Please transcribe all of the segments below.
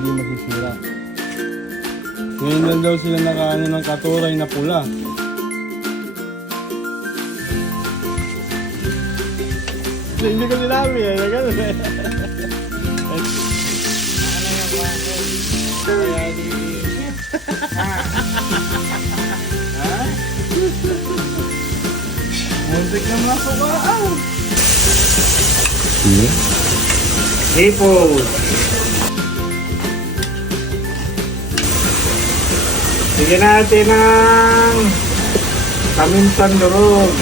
hindi masisira. Ngayon lang daw sila nakaano ng katuray na pula. Hindi ko sinabi eh. Gano'n eh. Muntik na masukaan. Hipos. Bigyan natin ng kamintang durog.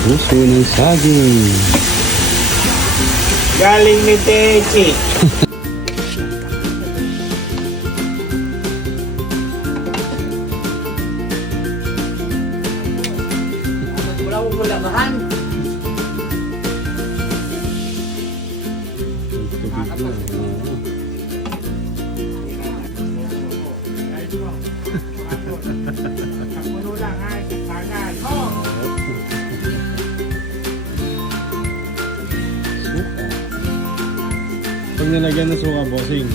Puso ng saging. Galing ni Techi. Mula-mulahan. Puno lang ha, tangan. Suka. Pag nilagyan ng suka, bossing.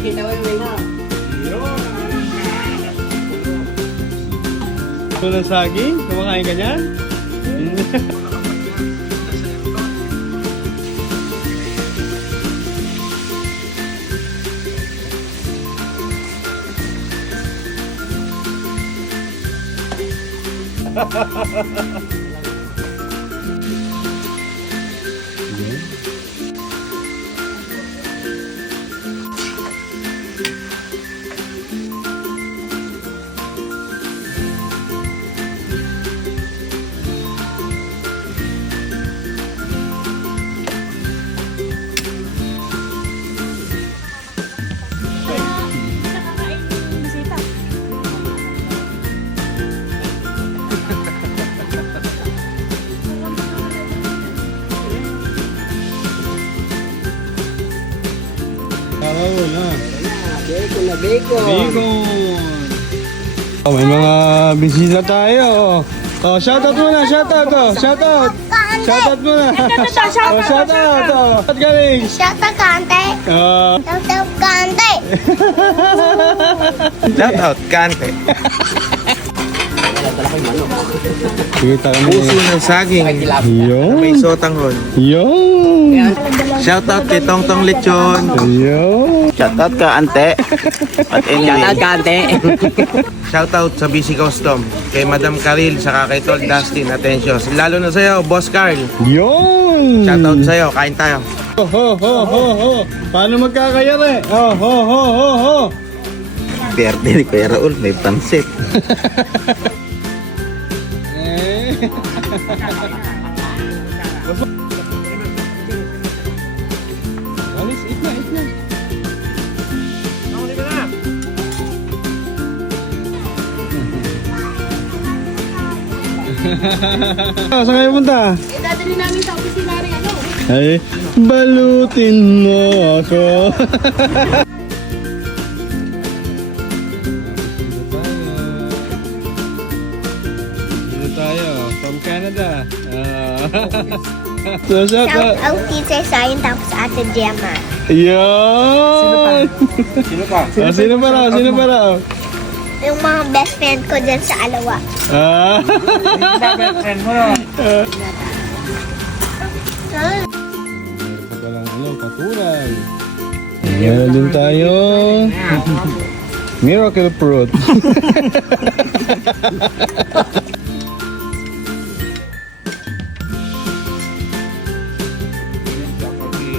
Kita mo yung na. Puso ng saging? Kumakain ka niyan? Karol na. Bacon na bacon. Bacon. Oh, may mga bisita tayo. Oh, shoutout muna, shoutout. Oh, shoutout. Shoutout muna. Oh, shoutout. Oh, at galing. Shoutout Kante. Shoutout Kante. Shoutout, Kante. Kita kami. Puso ng saging. Yun. May sotanghon. Yun. Shoutout kay Tongtong Lechon. Yun. Shoutout ka, Ante. At Shoutout Kante. Shoutout sa BC Custom. Kay Madam Karil, saka kay Tol Dustin. Attention. Lalo na sa'yo, Boss Carl. Yun. Shoutout sa'yo. Kain tayo. Ho, ho, ho, ho, ho. Paano magkakayari? Oh, ho, ho, ho, ho. Perde ni Kuya Raul. May pansit. Alis, eat na, eat na. Saan kayo punta? Dadali namin sa opisina rin ano. Ay, balutin mo ako. Dito tayo, from Canada. So, shout Shout out. out Teacher Sayan tapos Ate Gemma. Yun! Sino pa? Sino pa raw? Sino pa raw? Yung mga best friend ko dyan sa Alawa. Ah. Friend mo no? Meron pa palang katuray. Meron din tayo. Miracle fruit.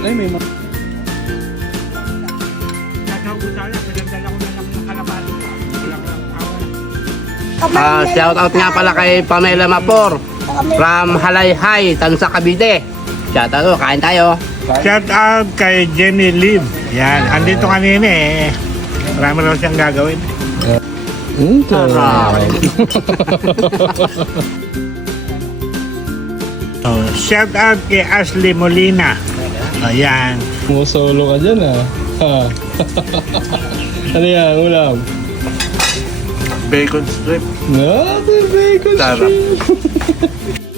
Ay, may mga... Shout out nga pala kay Pamela Mapor from Halayhay, Tansa Cavite. Shout out, kain tayo. Shout out kay Jenny Lim. Yan, andito kanina eh. Marami raw siyang gagawin. Sarap. Oh, shout out kay Ashley Molina. Ayan. Solo ka dyan ah. Ha. Ano yan, ulam? Bacon strip. Natin bacon Sarap. strip.